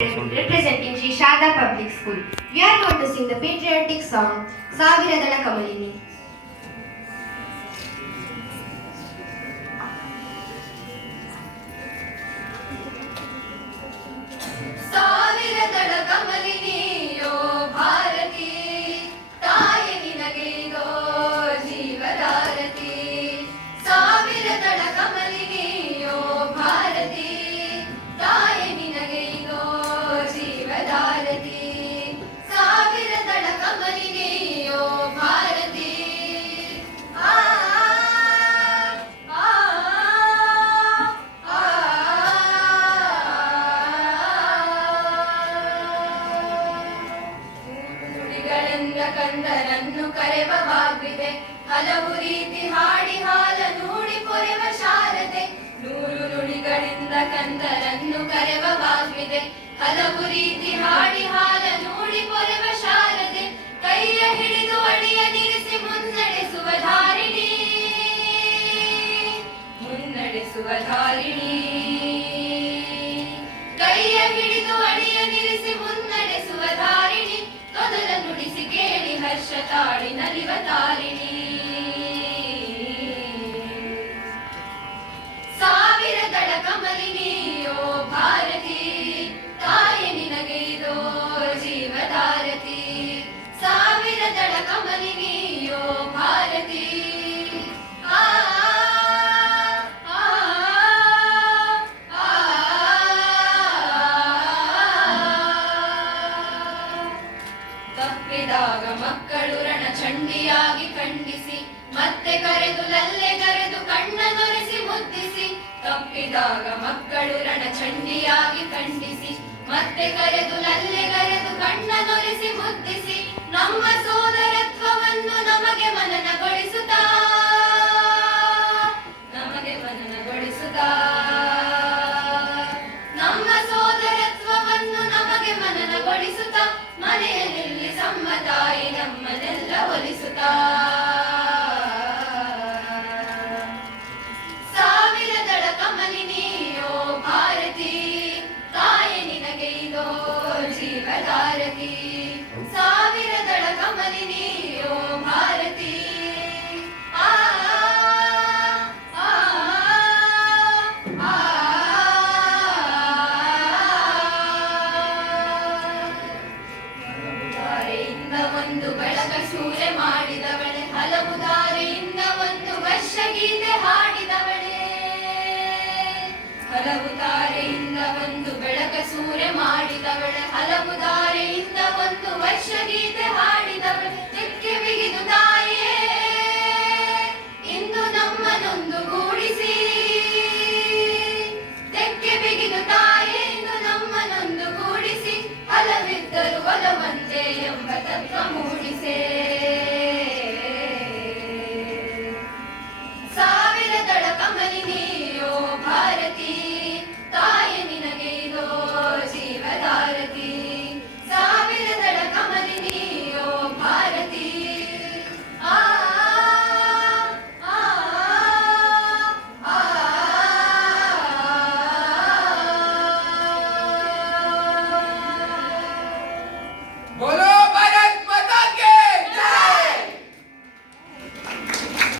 Representing Sri Sharda Public School, we are going to sing the patriotic song Saviradala Kamalini. ಸಾವಿರದಳ ಕಮಲಿನಿಯೋ Bharati ತಾಯಿ ನಿನಗೆಗೋ ಜೀವಧಾರತಿ ಸಾವಿರದಳ ಕಮಲಿನಿಯೋ ಭಾರತಿ ತಾಯಿ ನಿನಗೆಗೋ ಜೀವಧಾರತಿ ಸಾವಿರದಳ ಕಮಲಿನಿಯೋ ಭಾರತಿ ಕಂದರನ್ನು ಕರೆವ ವಾಗ್ವಿದೆ ಹಲವು ರೀತಿ ಹಾಡಿ ಹಾಲ ನೂಡಿ ಪೊರೆವ ಶಾರದೆ ನೂರು ನುಡಿಗಳಿಂದ ಕಂದರನ್ನು ಕರೆವ ವಾಗ್ವಿದೆ ಹಲವು ರೀತಿ ಹಾಡಿ ಹಾಲ ನೂಡಿ ಪೊರೆವ ಶಾರದೆ ಕೈಯ ಹಿಡಿದು ಅಡಿಯ ನಿರಿಸಿ ಮುನ್ನಡೆಸುವ ಧಾರಿಣಿ ಕೈಯ ಹಿಡಿದು ಅಡಿಯ ನಿರಿಸಿ ಮುನ್ನಡೆಸುವ ಧಾರಿಣಿ ತೊದಲ ನುಡಿಸಿ ಕೇಳಿ ಹರ್ಷ ತಾಳಿ ನಲಿವ ತಾರಿಣಿ ಸಾವಿರದಳ ಕಮಲಿನಿಯೋ ಭಾರತಿ ತಾಯಿ ನಿನಗೆ ಇದೋ ಜೀವಧಾರತಿ ಸಾವಿರದಳ ಕಮಲಿನಿಯೋ ಭಾರತಿ ತಪ್ಪಿದಾಗ ಮಕ್ಕಳು ರಣ ಚಂಡಿಯಾಗಿ ಖಂಡಿಸಿ ಮತ್ತೆ ಕರೆದು ಲಲ್ಲೆಗರೆದು ಕಣ್ಣನೊರೆಸಿ ಮುದ್ದಿಸಿ ತಪ್ಪಿದಾಗ ಮಕ್ಕಳು ರಣ ಚಂಡಿಯಾಗಿ ಖಂಡಿಸಿ ಮತ್ತೆ ಕರೆದು ಲಲ್ಲೆಗರೆದು ಕಣ್ಣನೊರೆಸಿ ಮುದ್ದಿಸಿ ನಮ್ಮ ಸೋದರತ್ವವನ್ನು ನಮಗೆ ಮನನಗೊಳಿಸುತ್ತಾ ನಮ್ಮ ಸೋದರತ್ವವನ್ನು ನಮಗೆ ಮನನಗೊಳಿಸುತ್ತಾ ಮನೆಯಲ್ಲಿ ಸಮ್ಮತಾಯಿ ನಮ್ಮನ್ನೆಲ್ಲ ಒಲಿಸುತ್ತಾ ಸಾವಿರದಳ ಕಮಲಿನಿಯೋ ಭಾರತಿ ತಾಯಿ ನಿನಗೆ ಇದೋ ಜೀವಧಾರತಿ ಸಾವಿರದಳ ಕಮಲಿನಿಯೋ ಭಾರತಿ ಒಂದು ಬೆಳಕ ಸೂರೆ ಮಾಡಿದವಳೆ ಹಲವು ದಾರಿಯಿಂದ ಒಂದು ವರ್ಷ ಗೀತೆ ಹಾಡಿದವಳೆ ಹಲವು ದಾರಿಯಿಂದ ಒಂದು ಬೆಳಕ ಸೂರೆ ಮಾಡಿದವಳೆ ಹಲವು ದಾರಿಯಿಂದ ಒಂದು ವರ್ಷ ಗೀತೆ ಹಾಡಿದವಳೆ ತೆಕ್ಕೆ ಬಿಗಿದು ತಾಯಿಯೇ ಇಂದು ನಮ್ಮನೊಂದು ಗೂಡಿಸಿ ತೆಕ್ಕೆ ಬಿಗಿದು ತಾಯಿಯೇ ಇಂದು ನಮ್ಮನೊಂದು ಗೂಡಿಸಿ ಹಲವಿದ್ದರು ಒಲವಂತೆ ಎಂಬ ತತ್ವ